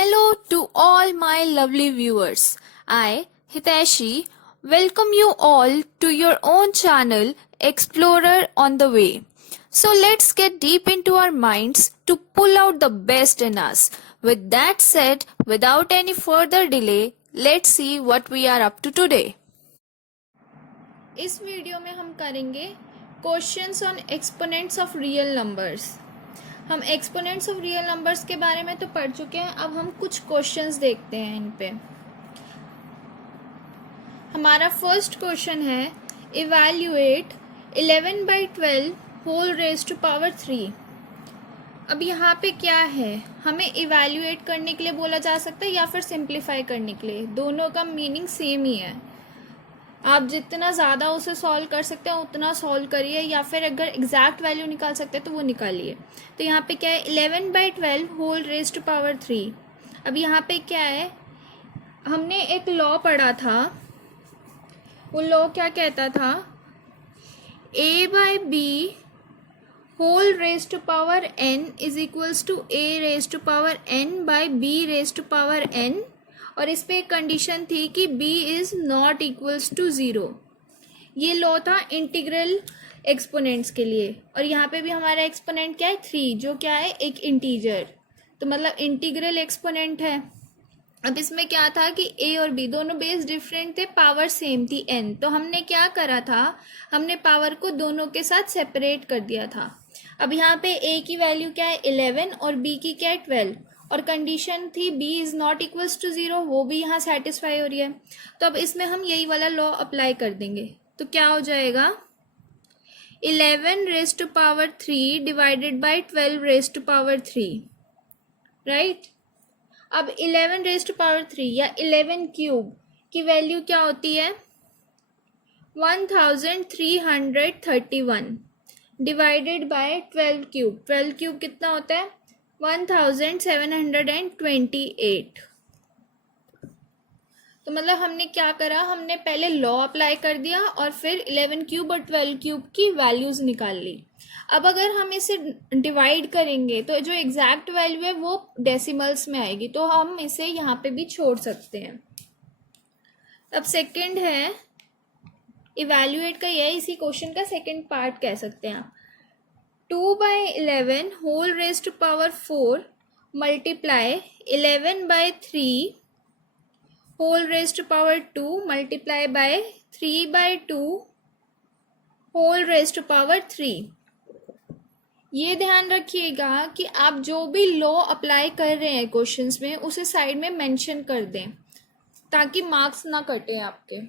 Hello to all my lovely viewers. I, Hiteshi, welcome you all to your own channel, Explorer on the Way. So let's get deep into our minds to pull out the best in us. With that said, without any further delay, let's see what we are up to today. इस video में हम करेंगे questions on exponents of real numbers. हम exponents of real numbers के बारे में तो पढ़ चुके हैं, अब हम कुछ क्वेश्चंस देखते हैं इन पे। हमारा फर्स्ट क्वेश्चन है evaluate 11/12 whole raise to power 3। अब यहाँ पे क्या है, हमें इवैल्यूएट करने के लिए बोला जा सकता है या फिर सिंप्लीफाई करने के लिए, दोनों का मीनिंग सेम ही है। आप जितना ज़्यादा उसे सॉल्व कर सकते हैं उतना सॉल्व करिए, या फिर अगर एग्जैक्ट वैल्यू निकाल सकते हैं तो वो निकालिए। तो यहाँ पे क्या है 11/12 होल रेज टू पावर 3। अब यहाँ पे क्या है, हमने एक लॉ पढ़ा था, वो लॉ क्या कहता था, a/b whole raise to power n is equals to a raise to power n by b raise to power n, और इस पे एक कंडीशन थी कि b is not equals to 0। ये लॉ था इंटीग्रल एक्सपोनेंट्स के लिए, और यहाँ पे भी हमारा एक्सपोनेंट क्या है 3, जो क्या है एक इंटीजर, तो मतलब इंटीग्रल एक्सपोनेंट है। अब इसमें क्या था कि a और b दोनों बेस डिफरेंट थे, पावर सेम थी n, तो हमने क्या करा था, हमने पावर को दोनों के साथ सेपरेट कर दिया था। अब यहाँ पे a की वैल्यू क्या है 11 और b की क्या है 12, और कंडीशन थी b is not equals to 0, वो भी यहाँ सेटिस्फाई हो रही है। तो अब इसमें हम यही वाला लॉ अप्लाई कर देंगे, तो क्या हो जाएगा 11 raise to power 3 divided by 12 raise to power 3, right. अब 11 रेज टू पावर 3 या 11 क्यूब की वैल्यू क्या होती है 1331 डिवाइडेड बाय 12 क्यूब, 12 क्यूब कितना होता है 1728। तो मतलब हमने क्या करा, हमने पहले लॉ अप्लाई कर दिया और फिर 11 क्यूब और 12 क्यूब की वैल्यूज निकाल ली। अब अगर हम इसे डिवाइड करेंगे तो जो एग्जैक्ट वैल्यू है वो डेसिमल्स में आएगी, तो हम इसे यहाँ पे भी छोड़ सकते हैं। अब सेकंड है इवैल्यूएट का, यह इसी क्वेश्चन का सेकंड पार्ट कह सकते हैं आप। 2/11 whole raise to power 4 multiply 11/3 whole raise to power 2 multiply by 3/2 whole raise to power 3। ये ध्यान रखिएगा कि आप जो भी लॉ अप्लाई कर रहे हैं क्वेश्चंस में उसे साइड में मेंशन कर दें ताकि मार्क्स ना कटे आपके।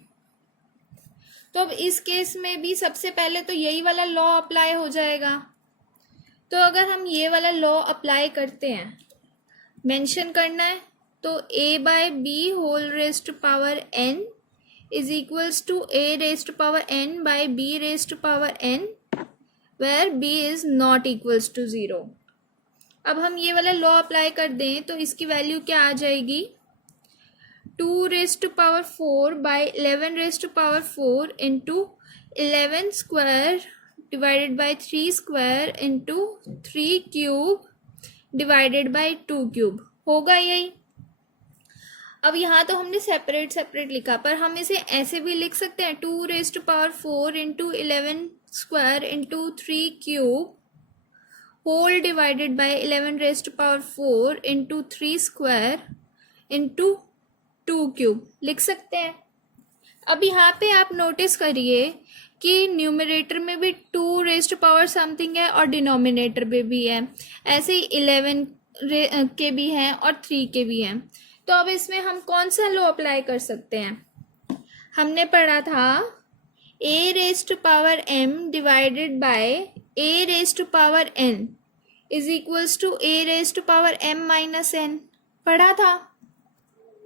तो अब इस केस में भी सबसे पहले तो यही वाला लॉ अप्लाई हो जाएगा। तो अगर हम ये वाला लॉ अप्लाई करते हैं, मेंशन करना है, तो a/b whole raise to power n is equals to a raise to power n by b raise to power n where b is not equals to 0। अब हम ये वाला लॉ अप्लाई कर दें तो इसकी वैल्यू क्या आ जाएगी 2 raise to power 4 by 11 raise to power 4 into 11 square divided by 3 square into 3 cube divided by 2 cube, होगा यही। अब यहाँ तो हमने सेपरेट सेपरेट लिखा, पर हम इसे ऐसे भी लिख सकते हैं 2 raise to power 4 into 11 square into 3 cube whole divided by 11 raise to power 4 into 3 square into 2 cube लिख सकते हैं। अब यहाँ पे आप नोटिस करिए कि न्यूमरेटर में भी 2 रेज टू पावर समथिंग है और डिनोमिनेटर में भी है, ऐसे ही 11 के भी हैं और 3 के भी हैं। तो अब इसमें हम कौन सा लॉ अप्लाई कर सकते हैं, हमने पढ़ा था a raise to power m divided by a raise to power n is equals to a raise to power m minus n, पढ़ा था।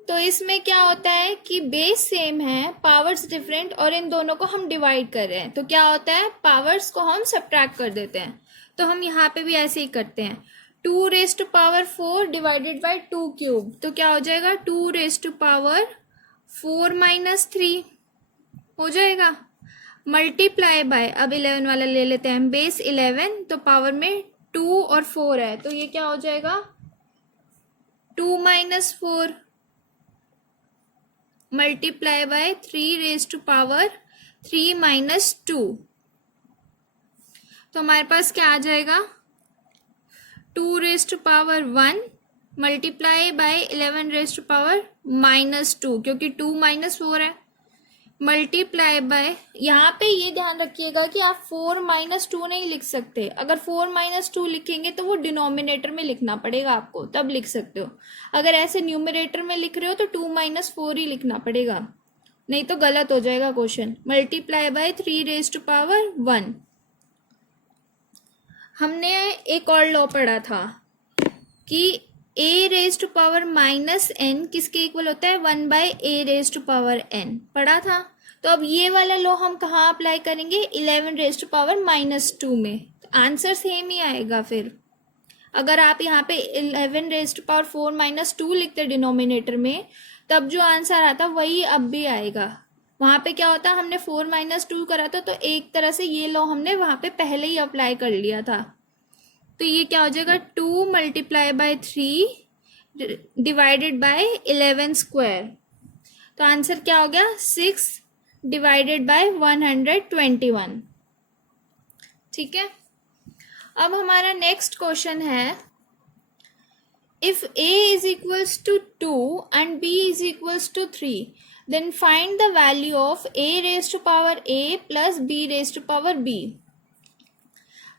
तो इसमें क्या होता है कि बेस सेम है, पावर्स डिफरेंट, और इन दोनों को हम डिवाइड कर रहे हैं, तो क्या होता है पावर्स को हम सब्ट्रैक्ट कर देते हैं। तो हम यहाँ पे भी ऐसे ही करते हैं 2 raise to power 4 divided by 2 cube, तो क्या हो जाएगा 2 रेज टू पावर 4 माइनस 3 हो जाएगा, मल्टीप्लाई बाय, अब 11 वाला ले लेते हैं, बेस 11 तो पावर में 2 और 4 है, तो ये क्या हो जाएगा 2 minus 4 multiply by 3 raise to power 3 minus 2, तो हमारे पास क्या आ जाएगा 2 raise to power 1 multiply by 11 raise to power minus 2, क्योंकि 2 माइनस 4 है, मल्टीप्लाई बाय, यहाँ पे ये ध्यान रखिएगा कि आप 4 माइनस 2 नहीं लिख सकते। अगर 4 माइनस 2 लिखेंगे तो वो डिनोमिनेटर में लिखना पड़ेगा आपको, तब लिख सकते हो। अगर ऐसे न्यूमरेटर में लिख रहे हो तो 2 माइनस 4 ही लिखना पड़ेगा, नहीं तो गलत हो जाएगा question. Multiply by 3 raise to power 1। हमने एक और लॉ पढ़ा था कि a raise to power minus n किसके इक्वल होता है 1 by a raise to power n, पढ़ा था। तो अब ये वाला लॉ हम कहाँ अप्लाई करेंगे 11 रेज टू पावर माइनस 2 में, तो आंसर सेम ही आएगा। फिर अगर आप यहाँ पे 11 रेज टू पावर 4 माइनस 2 लिखते डिनोमिनेटर में, तब जो आंसर आता वही अब भी आएगा। वहाँ पे क्या होता, हमने 4 माइनस 2 करा था, तो एक तरह से ये लॉ हमने वहाँ पे पहले ही अप्लाई कर लिया था। तो ये क्या हो जाएगा 2 multiply by 3 divided by 11 square, तो आंसर क्या हो गया 6 डिवाइडेड बाय 121। ठीक है, अब हमारा नेक्स्ट क्वेश्चन है, if a is equals to 2 and b is equals to 3, then find the value of a raise to power a plus b raise to power b।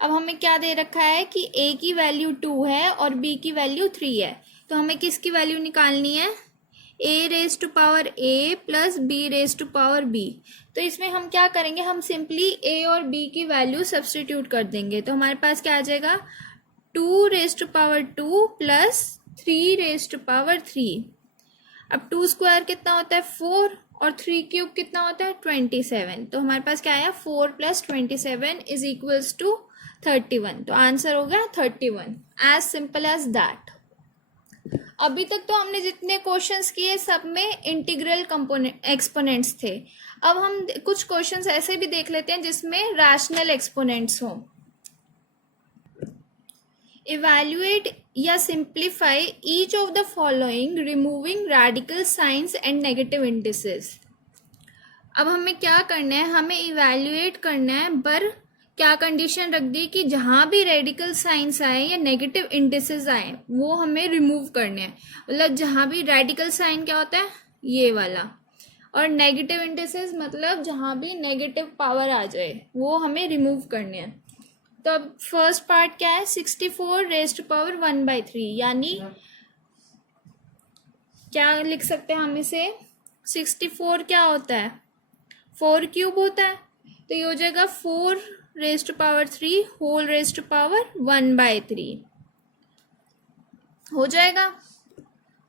अब हमें क्या दे रखा है कि a की वैल्यू 2 है और b की वैल्यू 3 है, तो हमें किसकी वैल्यू निकालनी है a raise to power a plus b raise to power b। तो इसमें हम क्या करेंगे, हम सिंपली a और b की वैल्यू सब्स्टिट्यूट कर देंगे, तो हमारे पास क्या आ जाएगा 2 raise to power 2 plus 3 raise to power 3। अब 2 स्क्वायर कितना होता है 4 और 3 क्यूब कितना होता है 27, तो हमारे पास क्या आया 4 प्लस 27 इज इक्वल्स टू 31, तो आंसर हो गया 31। As simple as that. अभी तक तो हमने जितने क्वेश्चंस किए सब में इंटीग्रल कंपोनेंट एक्सपोनेंट्स थे। अब हम कुछ क्वेश्चंस ऐसे भी देख लेते हैं जिसमें रैशनल एक्सपोनेंट्स हों। इवैल्यूएट या simplify each of the following removing radical science and negative indices. अब हमें क्या करना है, हमें इवैल्यूएट करना है, पर क्या कंडीशन रख दी कि जहाँ भी रेडिकल साइंस आए या नेगेटिव इंडिसेस आए वो हमें रिमूव करने हैं। मतलब जहाँ भी रेडिकल साइन क्या होता है ये वाला, और नेगेटिव इंडिसेस मतलब जहाँ भी नेगेटिव पावर आ जाए वो हमें रिमूव करने हैं। तो अब फर्स्ट पार्ट क्या है 64 रेज टू पावर 1/3, यानी क्या लिख सकते हैं हम इसे 64 क्या होता है 4 क्यूब होता है, तो ये हो जाएगा 4 raise to power 3 whole raise to power 1/3 हो जाएगा।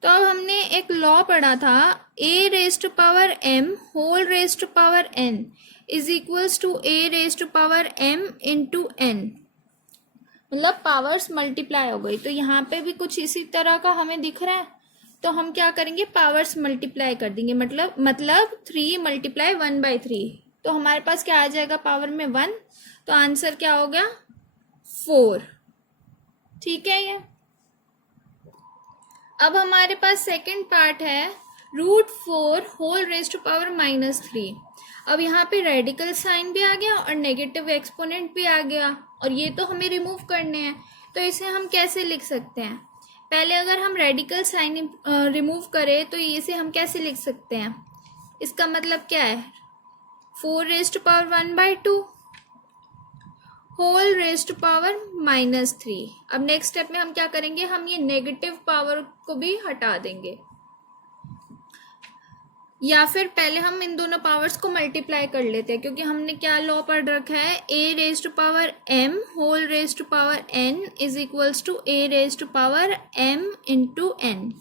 तो अब हमने एक लॉ पढ़ा था a raise to power m whole raise to power n is equals to a raise to power m into n, मतलब पावर्स मल्टीप्लाई हो गई। तो यहाँ पे भी कुछ इसी तरह का हमें दिख रहा है, तो हम क्या करेंगे पावर्स मल्टीप्लाई कर देंगे, मतलब 3 मल्टीप्लाई 1/3, तो हमारे पास क्या आ जाएगा पावर में 1, तो आंसर क्या हो गया 4। ठीक है ये। अब हमारे पास सेकंड पार्ट है √4 होल रेज टू पावर -3। अब यहाँ पे रेडिकल साइन भी आ गया और नेगेटिव एक्सपोनेंट भी आ गया, और ये तो हमें रिमूव करने हैं, तो इसे हम कैसे लिख सकते हैं। पहले अगर हम रेडिकल साइन रिमूव करें तो इसे हम कैसे लिख सकते हैं, इसका मतलब क्या है 4 raise to power 1/2 whole raise to power -3। अब नेक्स्ट स्टेप में हम क्या करेंगे, हम ये नेगेटिव पावर को भी हटा देंगे, या फिर पहले हम इन दोनों पावर्स को मल्टीप्लाई कर लेते हैं, क्योंकि हमने क्या लॉ पढ़ रखा है a raise to power m whole raise to power n is equals to a raise to power m into n।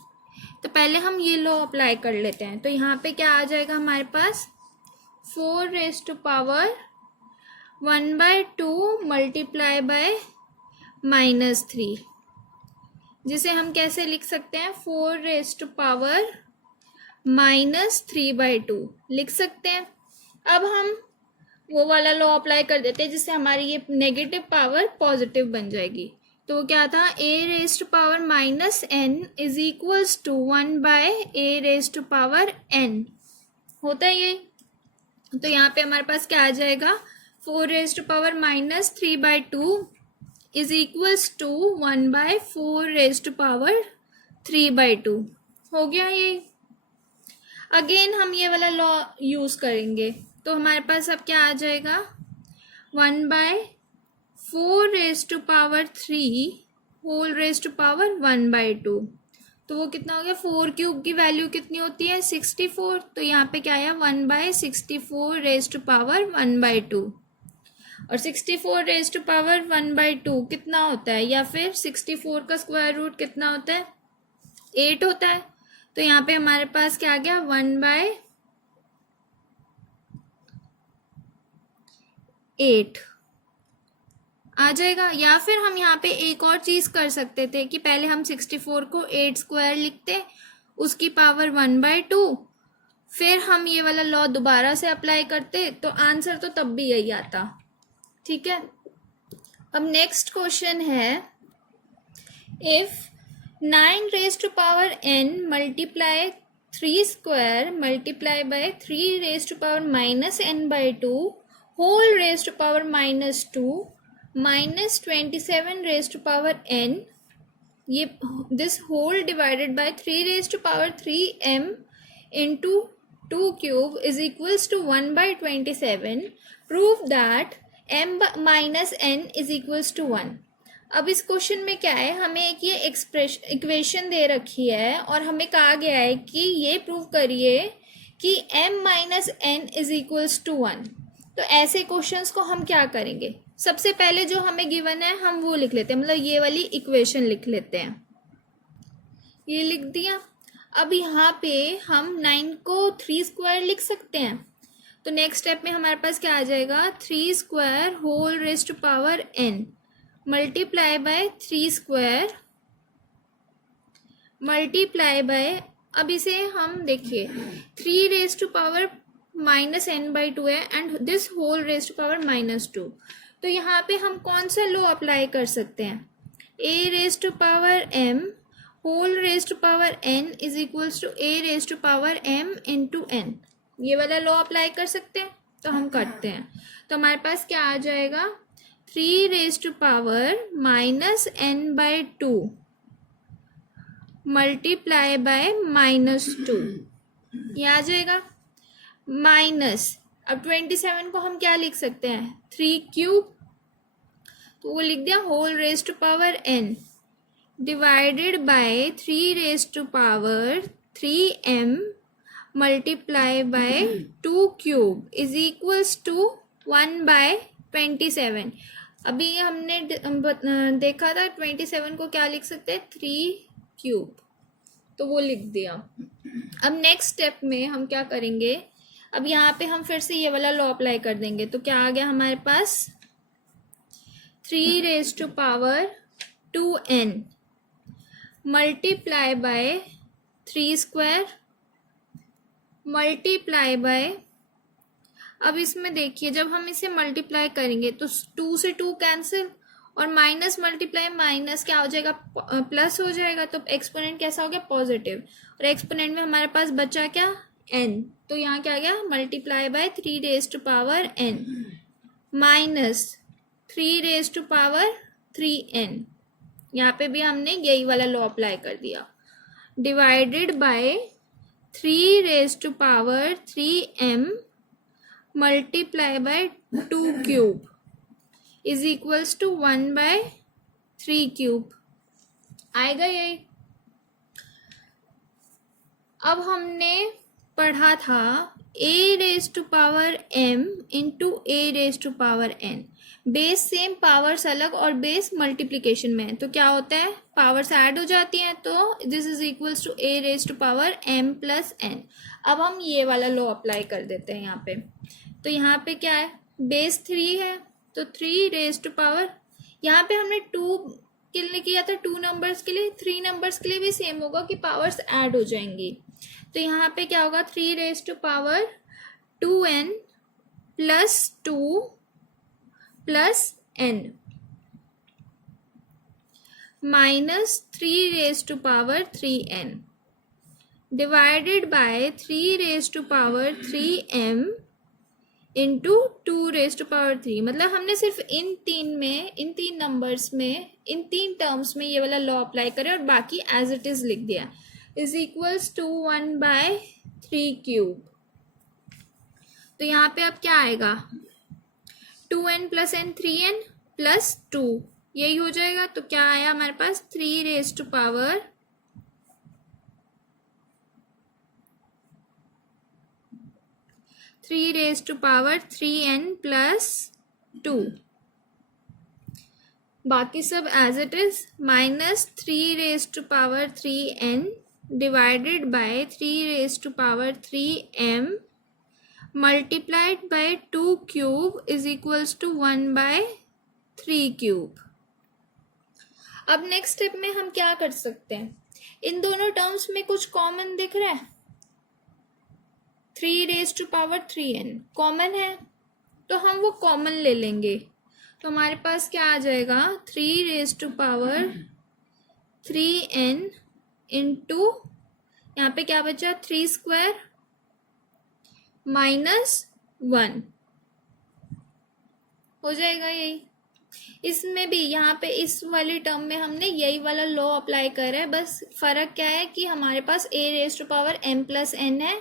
तो पहले हम ये लॉ अप्लाई कर लेते हैं, तो यहाँ पे क्या आ जाएगा हमारे पास 4 raise to power 1/2 multiply by -3, जिसे हम कैसे लिख सकते हैं 4 रेज टू पावर -3/2 लिख सकते हैं। अब हम वो वाला लॉ अप्लाई कर देते हैं जिससे हमारी ये नेगेटिव पावर पॉजिटिव बन जाएगी, तो क्या था, a raise to power minus n is equals to 1/a raise to power n होता है ये। तो यहाँ पे हमारे पास क्या आ जाएगा, 4 raise to power minus 3/2 is equals to 1/4 raise to power 3/2 हो गया ये। अगेन हम ये वाला लॉ यूज करेंगे, तो हमारे पास अब क्या आ जाएगा, 1/4 raise to power 3 whole raise to power 1/2। तो वो कितना हो गया, 4 क्यूब की वैल्यू कितनी होती है, 64। तो यहाँ पे क्या आया, 1/64 रेज टू पावर 1/2। और 64 रेज टू पावर 1/2 कितना होता है, या फिर 64 का स्क्वायर रूट कितना होता है, 8 होता है। तो यहाँ पे हमारे पास क्या आ गया, 1/8 आ जाएगा। या फिर हम यहाँ पे एक और चीज कर सकते थे कि पहले हम 64 को 8 स्क्वायर लिखते, उसकी पावर 1/2, फिर हम ये वाला लॉ दोबारा से अप्लाई करते, तो आंसर तो तब भी यही आता। ठीक है। अब नेक्स्ट क्वेश्चन है, if 9 raise to power n multiply 3 square multiply by 3 raise to power minus n/2 whole raise to power -2 minus 27 raised to power n, ये this whole divided by 3 raised to power 3m into 2 cube is equals to 1/27. Prove that m minus n is equals to 1. अब इस question में क्या है, हमें एक ये equation दे रखी है और हमें कहा गया है कि ये प्रूव करिए कि m minus n is equals to 1। तो ऐसे क्वेश्चंस को हम क्या करेंगे, सबसे पहले जो हमें गिवन है हम वो लिख लेते हैं, मतलब ये वाली इक्वेशन लिख लेते हैं। ये लिख दिया। अब यहाँ पे हम 9 को 3 स्क्वायर लिख सकते हैं। तो नेक्स्ट स्टेप में हमारे पास क्या आ जाएगा, 3 square whole raise to power n multiply by 3 square multiply by, अब इसे हम देखिए 3 रेज टू पावर -n/2 है and this whole raise to power -2। तो यहाँ पे हम कौन सा लॉ अप्लाई कर सकते हैं, a raise to power m whole raise to power n is equals to a raise to power m into n, ये वाला लॉ अप्लाई कर सकते हैं। तो हम करते हैं, तो हमारे पास क्या आ जाएगा, 3 raise to power -n/2 multiply by -2, ये आ जाएगा माइनस। अब 27 को हम क्या लिख सकते हैं, 3 क्यूब, तो वो लिख दिया whole raise to power n divided by 3 raise to power 3m multiply by 2 cube is equals to 1/27। अभी हमने देखा था 27 को क्या लिख सकते हैं, 3 क्यूब, तो वो लिख दिया। अब नेक्स्ट स्टेप में हम क्या करेंगे, अब यहाँ पे हम फिर से ये वाला लॉ अप्लाई कर देंगे। तो क्या आ गया हमारे पास, 3 raise to power 2n multiply by 3 square multiply by, अब इसमें देखिए जब हम इसे मल्टीप्लाई करेंगे तो 2 से 2 कैंसिल और माइनस मल्टीप्लाई माइनस क्या हो जाएगा, प्लस हो जाएगा। तो एक्सपोनेंट कैसा हो गया, पॉजिटिव, और एक्सपोनेंट में हमारे पास बचा क्या, n। तो यहाँ क्या आ गया, multiply by 3 raise to power n minus 3 raise to power 3n, यहाँ पे भी हमने यही वाला लॉ अप्लाई कर दिया, divided by 3 raise to power 3m multiply by 2 cube is equals to 1/3 cube आएगा यही। अब हमने पढ़ा था a raise to power m into a raise to power n, base same powers अलग और बेस मल्टीप्लिकेशन में है, तो क्या होता है, पावर्स ऐड हो जाती हैं, तो this is equals to a raise to power m plus n। अब हम ये वाला लॉ अप्लाई कर देते हैं यहाँ पे। तो यहाँ पे क्या है, बेस 3 है, तो 3 रेज टू पावर, यहाँ पे हमने 2 के लिए किया था, 2 नंबर्स के लिए, 3 नंबर्स के लिए भी सेम होगा कि पावर्स ऐड हो जाएंगी। तो यहाँ पे क्या होगा, 3 raise to power 2n plus 2 plus n, minus 3 raise to power 3n divided by 3 raise to power 3m into 2 raise to power 3। मतलब हमने सिर्फ इन तीन नंबर्स में, इन तीन टर्म्स में ये वाला लॉ अप्लाई करें और बाकी एज इट इज लिख दिया, इज इक्वल्स टू 1/3 क्यूब। तो यहाँ पे अब क्या आएगा, 2n plus n 3n plus 2, यही हो जाएगा। तो क्या आया हमारे पास, 3 raise to power 3n plus 2। बाकी सब as it is, minus 3 raise to power 3n divided by 3 raise to power 3m multiplied by 2 cube is equals to 1/3 cube. अब नेक्स्ट स्टेप में हम क्या कर सकते हैं, इन दोनों टर्म्स में कुछ कॉमन दिख रहा है, 3 raise to power 3n common है, तो हम वो कॉमन ले लेंगे। तो हमारे पास क्या आ जाएगा, 3 raise to power 3n into, यहाँ पे क्या बचा, 3 स्क्वायर माइनस 1 हो जाएगा यही। इसमें भी यहाँ पे इस वाली टर्म में हमने यही वाला लॉ अप्लाई करा है, बस फर्क क्या है कि हमारे पास a raise to power m plus n है,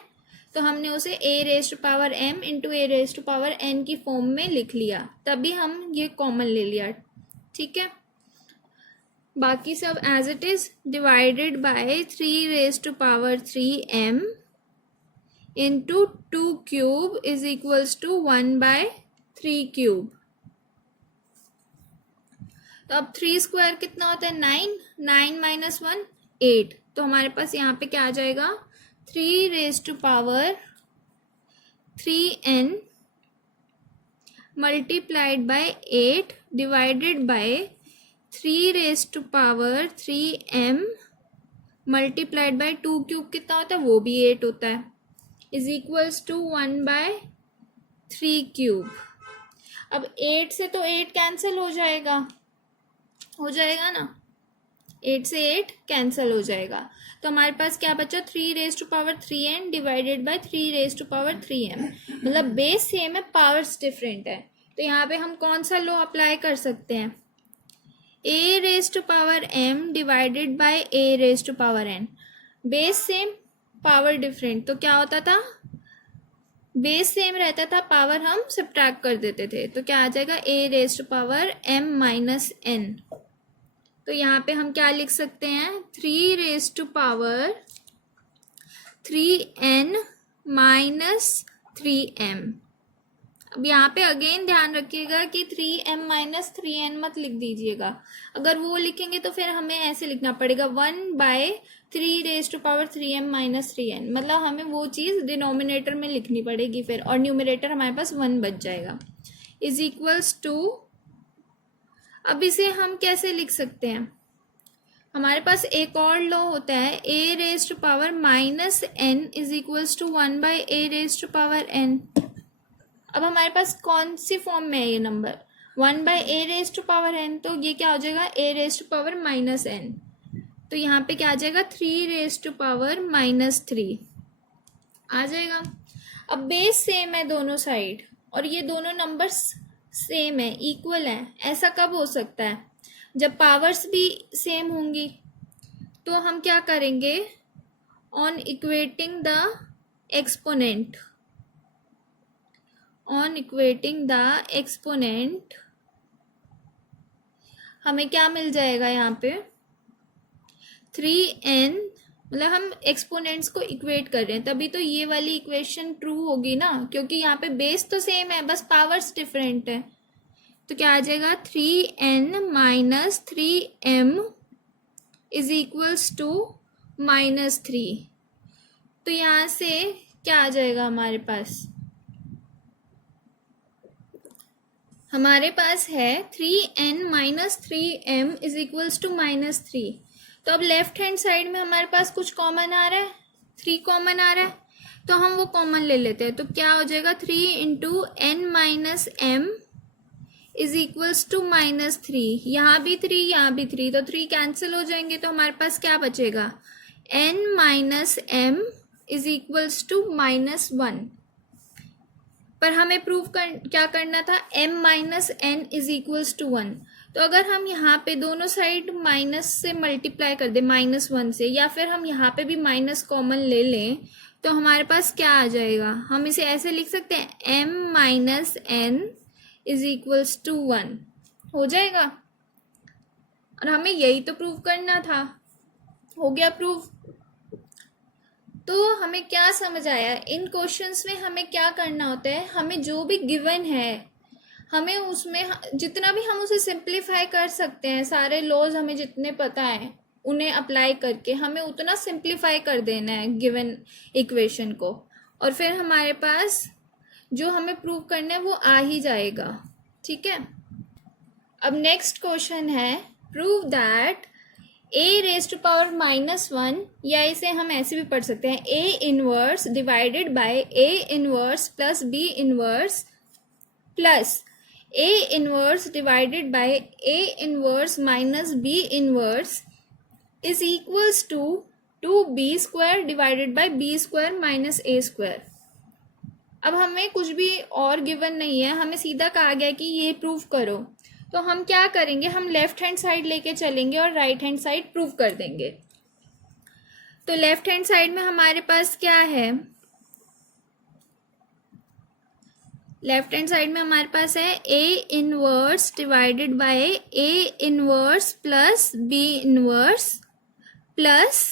तो हमने उसे a raise to power m into a raise to power n की फॉर्म में लिख लिया, तभी हम ये कॉमन ले लिया। ठीक है, बाकी सब as it is, divided by 3 raise to power 3m into 2 cube is equals to 1/3 cube. तो अब 3 स्क्वायर कितना होता है, 9 माइनस 1 8। तो हमारे पास यहाँ पे क्या आ जाएगा, 3 raise to power 3n multiplied by 8 divided by 3 raise to power 3m multiplied by 2 cube कितना होता है, वो भी 8 होता है, इज इक्वल्स टू 1/3 क्यूब। अब 8 से तो 8 कैंसिल हो जाएगा ना, 8 से 8 कैंसिल हो जाएगा। तो हमारे पास क्या बचा, 3 raise to power 3n divided by 3 raise to power 3m। मतलब बेस सेम है, पावर्स डिफरेंट है, तो यहाँ पे हम कौन सा लॉ अप्लाई कर सकते हैं, a raise to power m divided by a raise to power n। Base same power different, तो क्या होता था, बेस सेम रहता था, पावर हम सब्ट्रैक्ट कर देते थे, तो क्या आ जाएगा, a raise to power m minus n। तो यहाँ पे हम क्या लिख सकते हैं, 3 raise to power 3n minus 3m। अब यहाँ पे अगेन ध्यान रखिएगा कि 3m माइनस 3n मत लिख दीजिएगा, अगर वो लिखेंगे तो फिर हमें ऐसे लिखना पड़ेगा 1/3 raise to power 3m minus 3n। मतलब हमें वो चीज़ डिनोमिनेटर में लिखनी पड़ेगी फिर, और न्यूमरेटर हमारे पास 1 बच जाएगा, इज इक्वल्स टू। अब इसे हम कैसे लिख सकते हैं, हमारे पास एक और लॉ होता है, a raise to power minus n is equals to 1/a raise to power n। अब हमारे पास कौन सी फॉर्म में है ये number, 1/a raise to power n, तो ये क्या हो जाएगा, a raise to power minus n। तो यहाँ पे क्या आ जाएगा, 3 रेज टू पावर माइनस 3 आ जाएगा। अब बेस सेम है दोनों साइड, और ये दोनों नंबर्स सेम है, इक्वल है। ऐसा कब हो सकता है, जब पावर्स भी सेम होंगी। तो हम क्या करेंगे, ऑन इक्वेटिंग द एक्सपोनेंट, हमें क्या मिल जाएगा यहाँ पे, 3n, मतलब हम एक्सपोनेंट्स को इक्वेट कर रहे हैं, तभी तो ये वाली इक्वेशन ट्रू होगी ना, क्योंकि यहाँ पे बेस तो सेम है, बस पावर्स डिफरेंट है। तो क्या आ जाएगा, 3n minus 3m is equals to -3। तो यहाँ से क्या आ जाएगा हमारे पास है 3n minus 3m is equals to -3। तो अब लेफ्ट हैंड साइड में हमारे पास कुछ कॉमन आ रहा है, 3 कॉमन आ रहा है, तो हम वो कॉमन ले लेते हैं। तो क्या हो जाएगा, 3 into n minus m is equals to -3, यहाँ भी 3 यहाँ भी 3, तो 3 कैंसिल हो जाएंगे, तो हमारे पास क्या बचेगा, n minus m is equals to -1। पर हमें प्रूव क्या करना था, m minus n is equals to 1। तो अगर हम यहाँ पे दोनों साइड माइनस से मल्टीप्लाई कर दें -1 से, या फिर हम यहाँ पे भी माइनस कॉमन ले लें, तो हमारे पास क्या आ जाएगा, हम इसे ऐसे लिख सकते हैं m minus n is equals to 1 हो जाएगा। और हमें यही तो प्रूव करना था, हो गया प्रूव। तो हमें क्या समझ आया, इन क्वेश्चंस में हमें क्या करना होता है, हमें जो भी गिवन है हमें उसमें जितना भी हम उसे सिंप्लीफाई कर सकते हैं, सारे लॉज हमें जितने पता है उन्हें अप्लाई करके हमें उतना सिंप्लीफाई कर देना है गिवन इक्वेशन को, और फिर हमारे पास जो हमें प्रूव करना है वो आ ही जाएगा। ठीक है, अब नेक्स्ट क्वेश्चन है, prove that a raise to power -1, या इसे हम ऐसे भी पढ़ सकते हैं a inverse divided by a inverse plus b inverse plus a inverse divided by a inverse minus b inverse is equals to 2b square divided by b square minus a square. अब हमें कुछ भी और given नहीं है, हमें सीधा कहा गया कि ये प्रूव करो, तो हम क्या करेंगे, हम लेफ्ट हैंड साइड लेके चलेंगे और राइट हैंड साइड प्रूव कर देंगे। तो लेफ्ट हैंड साइड में हमारे पास क्या है, लेफ्ट हैंड साइड में हमारे पास है a inverse divided by a inverse plus b inverse plus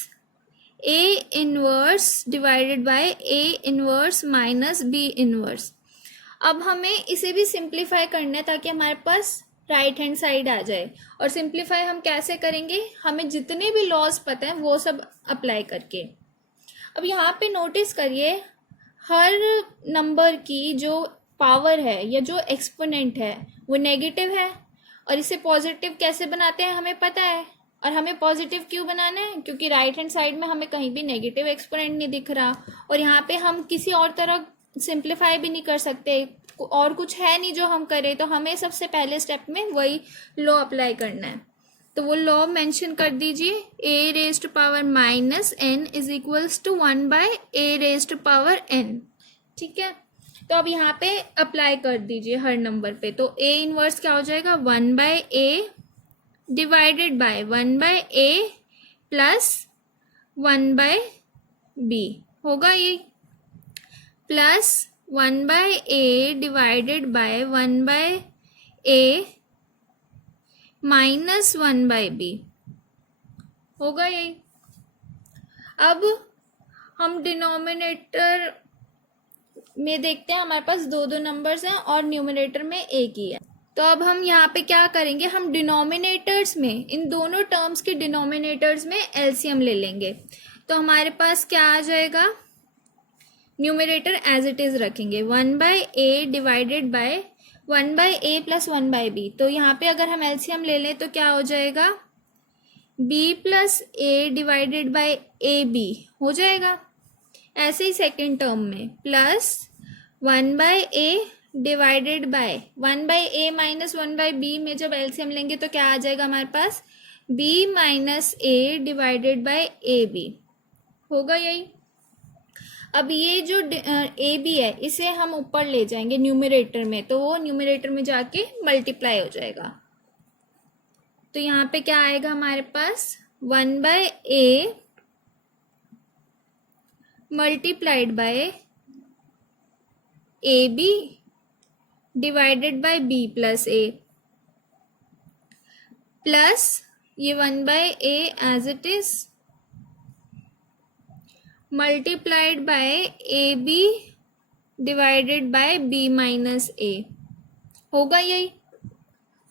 a inverse divided by a inverse minus b inverse. अब हमें इसे भी सिंप्लीफाई करना है ताकि हमारे पास राइट हैंड साइड आ जाए। और सिंप्लीफाई हम कैसे करेंगे, हमें जितने भी लॉज पता है वो सब अप्लाई करके। अब यहाँ पे नोटिस करिए, हर नंबर की जो पावर है या जो एक्सपोनेंट है वो नेगेटिव है, और इसे पॉजिटिव कैसे बनाते हैं हमें पता है। और हमें पॉजिटिव क्यों बनाना है, क्योंकि राइट हैंड साइड में हमें कहीं भी नेगेटिव एक्सपोनेंट नहीं दिख रहा, और यहाँ पे हम किसी और तरह सिंप्लीफाई भी नहीं कर सकते, और कुछ है नहीं जो हम करें, तो हमें सबसे पहले स्टेप में वही लॉ अप्लाई करना है। तो वो लॉ मेंशन कर दीजिए, a raise to power -n is equals to 1 by a raise to power n। ठीक है, तो अब यहाँ पे अप्लाई कर दीजिए हर नंबर पे। तो a इनवर्स क्या हो जाएगा, 1 by a divided by 1 by a plus 1 by b होगा ये, plus 1 by a divided by 1 by a minus 1 by b होगा यही। अब हम डिनोमिनेटर में देखते हैं, हमारे पास दो नंबर्स हैं और न्यूमरेटर में एक ही है। तो अब हम यहाँ पे क्या करेंगे, हम डिनोमिनेटर्स में, इन दोनों टर्म्स के डिनोमिनेटर्स में एलसीएम ले लेंगे। तो हमारे पास क्या आ जाएगा, न्यूमरेटर एज इट इज रखेंगे, 1 by a divided by 1 by a plus 1 by b। तो यहाँ पे अगर हम एलसीएम ले लें तो क्या हो जाएगा, b plus a divided by A B हो जाएगा। ऐसे ही सेकेंड टर्म में plus 1 by a divided by 1 by a minus 1 by b में जब एलसीएम लेंगे तो क्या आ जाएगा हमारे पास, b minus a divided by A B होगा यही। अब ये जो ए बी है इसे हम ऊपर ले जाएंगे न्यूमरेटर में, तो वो न्यूमरेटर में जाके मल्टीप्लाई हो जाएगा। तो यहाँ पे क्या आएगा हमारे पास, 1 by a multiplied by A B divided by b plus a plus ये 1 by a as it is multiplied by A B divided by b minus a होगा यही।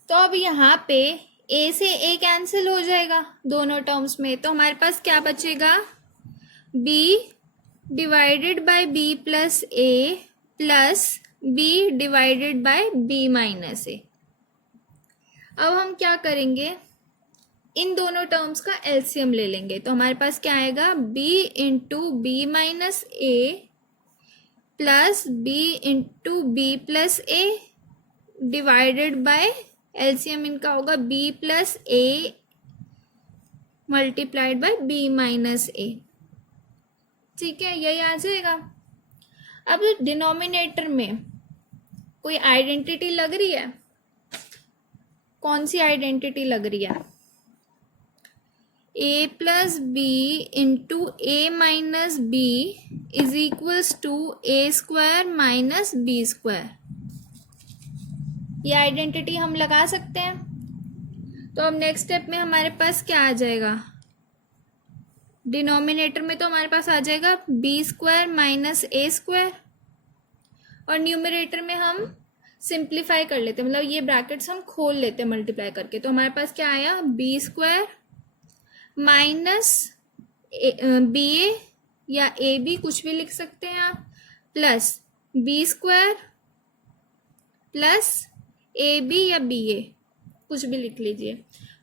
तो अब यहाँ पे a से a कैंसिल हो जाएगा दोनों टर्म्स में, तो हमारे पास क्या बचेगा, b divided by b plus a plus b divided by b minus a। अब हम क्या करेंगे, इन दोनों टर्म्स का एलसीएम ले लेंगे। तो हमारे पास क्या आएगा, b into B minus A plus b into B plus A divided by LCM इनका होगा B plus A multiplied by B minus A. ठीक है, यही आ जाएगा। अब डिनोमिनेटर में कोई आइडेंटिटी लग रही है? कौन सी आइडेंटिटी लग रही है? a plus B into A minus B is equals to A square minus B square. ये आइडेंटिटी हम लगा सकते हैं। तो अब नेक्स्ट स्टेप में हमारे पास क्या आ जाएगा? डिनोमिनेटर में तो हमारे पास आ जाएगा B square minus A square, और न्यूमरेटर में हम सिंप्लीफाई कर लेते हैं, मतलब ये ब्रैकेट्स हम खोल लेते हैं मल्टीप्लाई करके। तो हमारे पास क्या आया? B square minus B A या ए बी कुछ भी लिख सकते हैं आप, plus B square plus A B या बी ए कुछ भी लिख लीजिए।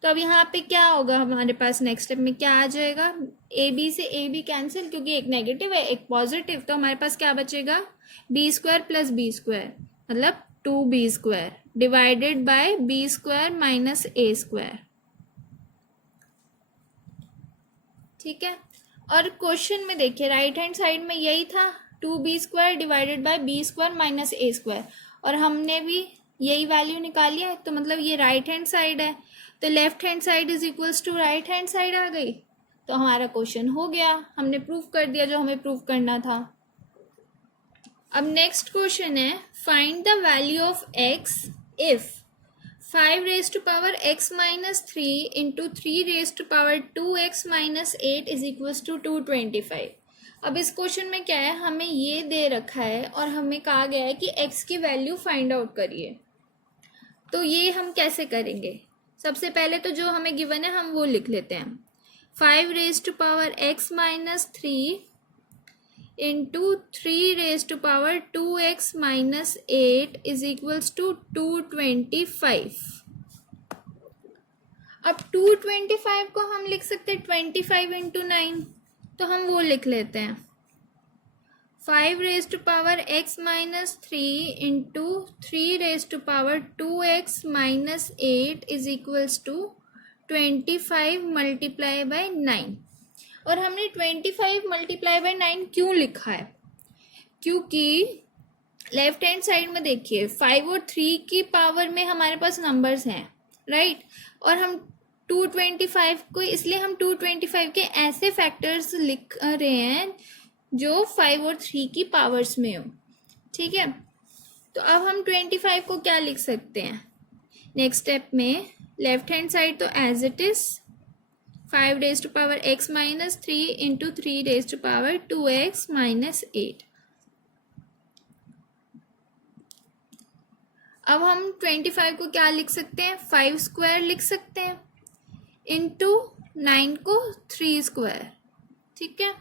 तो अब यहाँ पे क्या होगा हमारे पास? नेक्स्ट स्टेप में क्या आ जाएगा? ए बी से ए बी कैंसिल, क्योंकि एक नेगेटिव है एक पॉजिटिव। तो हमारे पास क्या बचेगा? B square plus B square, मतलब 2b square divided by B square minus A square. ठीक है, और क्वेश्चन में देखिए राइट हैंड साइड में यही था, 2b square divided by B square minus A square, और हमने भी यही वैल्यू निकाली है। तो मतलब ये राइट हैंड साइड है, तो left hand side is equals to right hand side आ गई। तो हमारा क्वेश्चन हो गया, हमने प्रूव कर दिया जो हमें प्रूव करना था। अब नेक्स्ट क्वेश्चन है, find the value of x if 5 raise to power x minus 3 into 3 raise to power 2x minus 8 is equals to 225। अब इस क्वेश्चन में क्या है, हमें ये दे रखा है और हमें कहा गया है कि x की वैल्यू फाइंड आउट करिए। तो ये हम कैसे करेंगे? सबसे पहले तो जो हमें गिवन है हम वो लिख लेते हैं। 5 raise to power x minus 3 into 3 raise to power 2x minus 8 is equals to 225। अब 225 को हम लिख सकते हैं 25 इंटू 9, तो हम वो लिख लेते हैं। 5 raise to power x minus 3 into 3 raise to power 2x minus 8 is equals to 25 multiply by 9। और हमने 25 मल्टीप्लाई बाय 9 क्यों लिखा है? क्योंकि लेफ्ट हैंड साइड में देखिए 5 और 3 की पावर में हमारे पास नंबर्स हैं, राइट, और हम 225 को, इसलिए हम 225 के ऐसे फैक्टर्स लिख रहे हैं जो 5 और 3 की पावर्स में हो। ठीक है, तो अब हम 25 को क्या लिख सकते हैं? नेक्स्ट स्टेप में लेफ्ट हैंड साइड तो as it is 5 raise to power x minus 3 into 3 raise to power 2x minus 8। अब हम 25 को क्या लिख सकते हैं? 5 स्क्वायर लिख सकते हैं इंटू 9 को 3 स्क्वायर। ठीक है,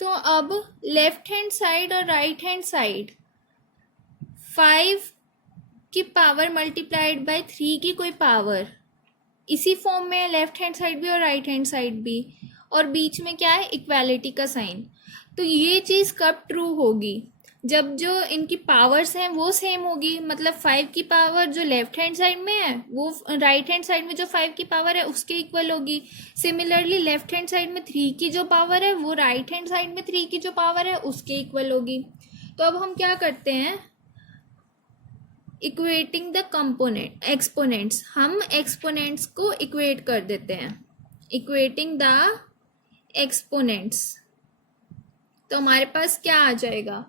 तो अब लेफ्ट हैंड साइड और राइट हैंड साइड 5 की पावर मल्टीप्लाइड बाय 3 की कोई पावर इसी फॉर्म में है, लेफ्ट हैंड साइड भी और राइट हैंड साइड भी, और बीच में क्या है? इक्वालिटी का साइन। तो ये चीज़ कब ट्रू होगी? जब जो इनकी पावर्स हैं वो सेम होगी, मतलब 5 की पावर जो लेफ्ट हैंड साइड में है वो राइट हैंड साइड में जो 5 की पावर है उसके इक्वल होगी। सिमिलरली लेफ्ट हैंड साइड में 3 की जो पावर है वो राइट हैंड साइड में 3 की जो पावर है उसके इक्वल होगी। तो अब हम क्या करते हैं? इक्वेटिंग द कंपोनेंट एक्सपोनेंट्स, हम एक्सपोनेंट्स को इक्वेट कर देते हैं। इक्वेटिंग द एक्सपोनेंट्स, तो हमारे पास क्या आ जाएगा?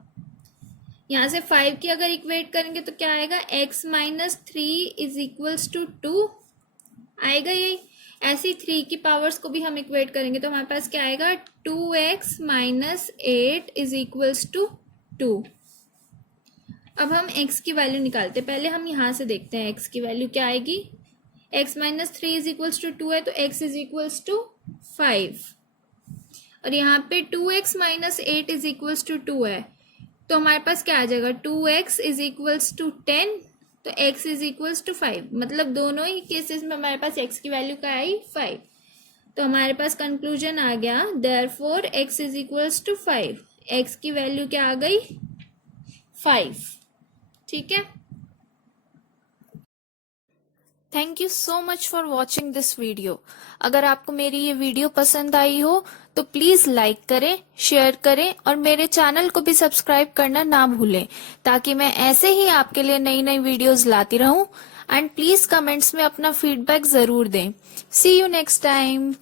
यहाँ से 5 की अगर इक्वेट करेंगे तो क्या आएगा? x minus 3 is equals to 2 आएगा। यही ऐसे ही 3 की पावर्स को भी हम इक्वेट करेंगे तो हमारे पास क्या आएगा? 2x minus 8 is equals to 2। अब हम x की वैल्यू निकालते हैं। पहले हम यहाँ से देखते हैं x की वैल्यू क्या आएगी। x minus 3 is equals to 2 है तो x इज इक्वल्स टू 5, और यहाँ पे 2x minus 8 is equals to 2 है तो हमारे पास क्या आ जाएगा? 2x इज इक्वल्स टू 10, तो x इज इक्वल्स टू 5। मतलब दोनों ही केसेस में हमारे पास x की वैल्यू क्या आई? 5। तो हमारे पास कंक्लूजन आ गया, therefore x is equals to 5। x की वैल्यू क्या आ गई? 5। ठीक है। Thank you so much for watching this video. अगर आपको मेरी ये वीडियो पसंद आई हो तो प्लीज लाइक करें, शेयर करें और मेरे चैनल को भी सब्सक्राइब करना ना भूलें, ताकि मैं ऐसे ही आपके लिए नई नई वीडियोस लाती रहूं। एंड प्लीज कमेंट्स में अपना फीडबैक जरूर दें। सी यू नेक्स्ट टाइम।